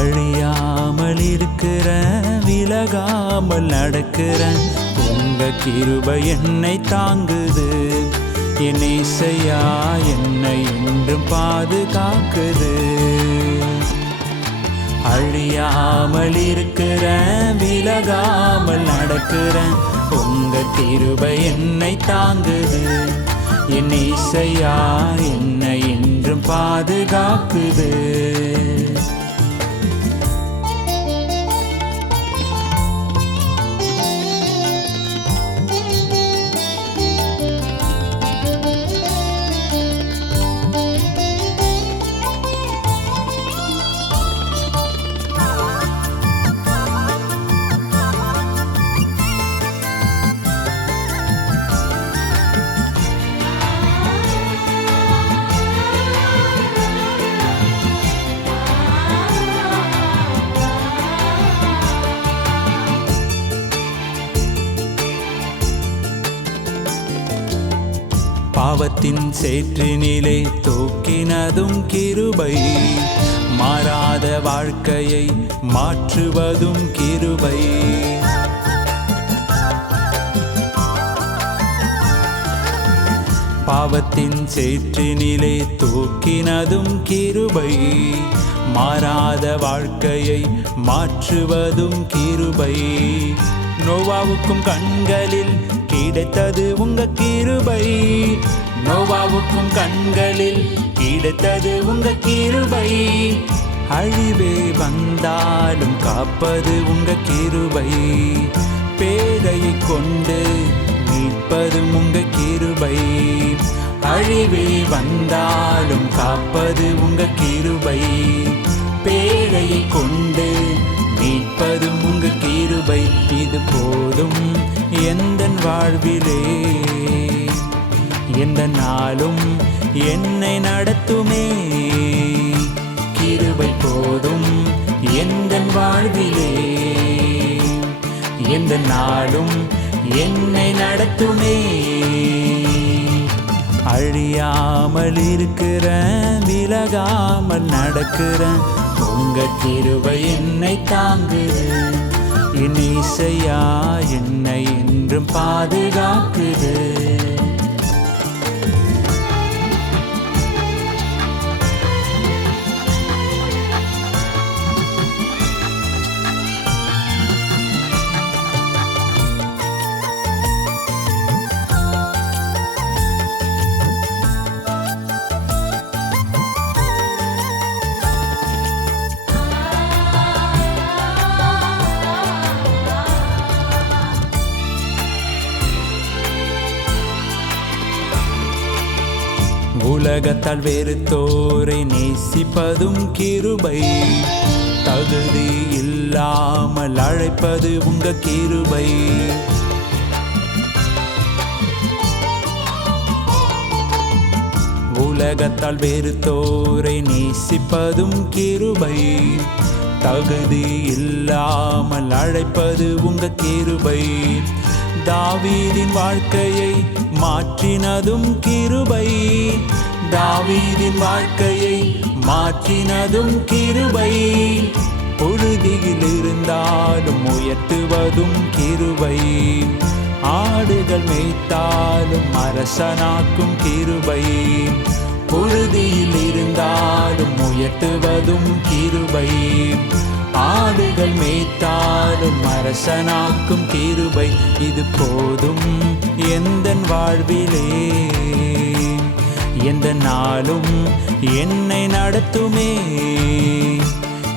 அழியாமல் இருக்கிறேன் விலகாமல் நடக்கிறேன் உங்க கிருப என்னை தாங்குது. என் இசையா என்னை என்றும் பாதுகாக்குது. அழியாமல் இருக்கிறேன் விலகாமல் நடக்கிறேன் உங்க கிருப என்னை தாங்குது. என் இசையா என்னை என்றும் பாதுகாக்குது. பாவத்தின் சேற்றினிலே தூக்கினதும் கிருபை. மாறாத வாழ்க்கையை மாற்றுவதும் கிருபை. பாவத்தின் சேற்றினிலே தூக்கினதும் கிருபை. மாறாத வாழ்க்கையை மாற்றுவதும் கிருபை. நோவாவுக்கும் கண்களில் கிடைத்தது உங்க கிருபை. நோவாவுக்கும் கண்களில் கிடைத்தது உங்க கிருபை. அழிவே வந்தாலும் காப்பது உங்க கிருபை. பேதையை கொண்டு மீட்பதும் உங்க கிருபை. அழிவே வந்தாலும் காப்பது உங்க கிருபை. பேழையை கொண்டு மீட்பதும் உங்க கிருபை. இது போதும் எந்த வாழ்விலே. எந்த நாளும் என்னை நடத்துமே. கிருபை போதும் எந்த வாழ்விலே. எந்த நாளும் என்னை நடத்துமே. அழியாமல் இருக்கிற விலகாமல் நடக்கிற உங்க கிருபை என்னை தாங்குது. இனிசையா என்னை என்றும் பாதுகாக்குது. உலகத்தால் வெறுத்தோரை நேசிப்பதும் கிருபை. தகுதி இல்லாமல் அழைப்பது உங்க கிருபை. உலகத்தால் வெறுத்தோரை நேசிப்பதும் கிருபை. தகுதி இல்லாமல் அழைப்பது உங்க கிருபை. தாவீதின் வாழ்க்கையை மாற்றினதும் கிருபை. தாவீதின் வாழ்க்கையை மாற்றினதும் கிருபை. பொழுதியில் இருந்தாலும் உயர்த்துவதும் கிருபை. ஆடுகள் மேய்த்தாலும் அரசனாக்கும் கிருபை. பொழுதியில் இருந்தாலும் உயர்த்துவதும் கிருபை. ஆடுகள் மேய்த்தாலும் அரசனாக்கும் கிருபை. இது போதும் எந்த வாழ்விலே. எந்த நாளும் என்னை நடத்துமே.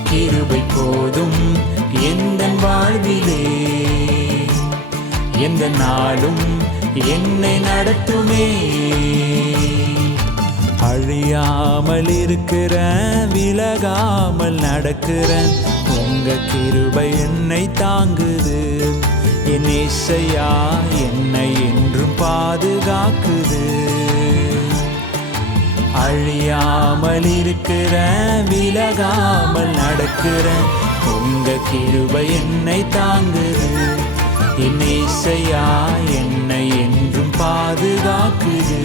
கிருபை போதும் எந்த வாழ்விலே. எந்த நாளும் என்னை நடத்துமே. அழியாமல் இருக்கிற விலகாமல் நடக்கிற உங்க கிருபை என்னை தாங்குது. என் இசையா என்னை என்றும் பாதுகாக்குது. அழியாமல் இருக்கிறேன் விலகாமல் நடக்கிறேன். உங்க கிருபை என்னை தாங்குது. என் இசையா என்னை என்றும் பாதுகாக்குது.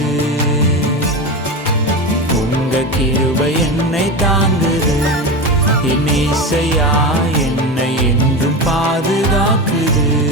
உங்க கிருபை என்னை தாங்குது. என் இசையா என்னை என்றும் பாதுகாக்குது.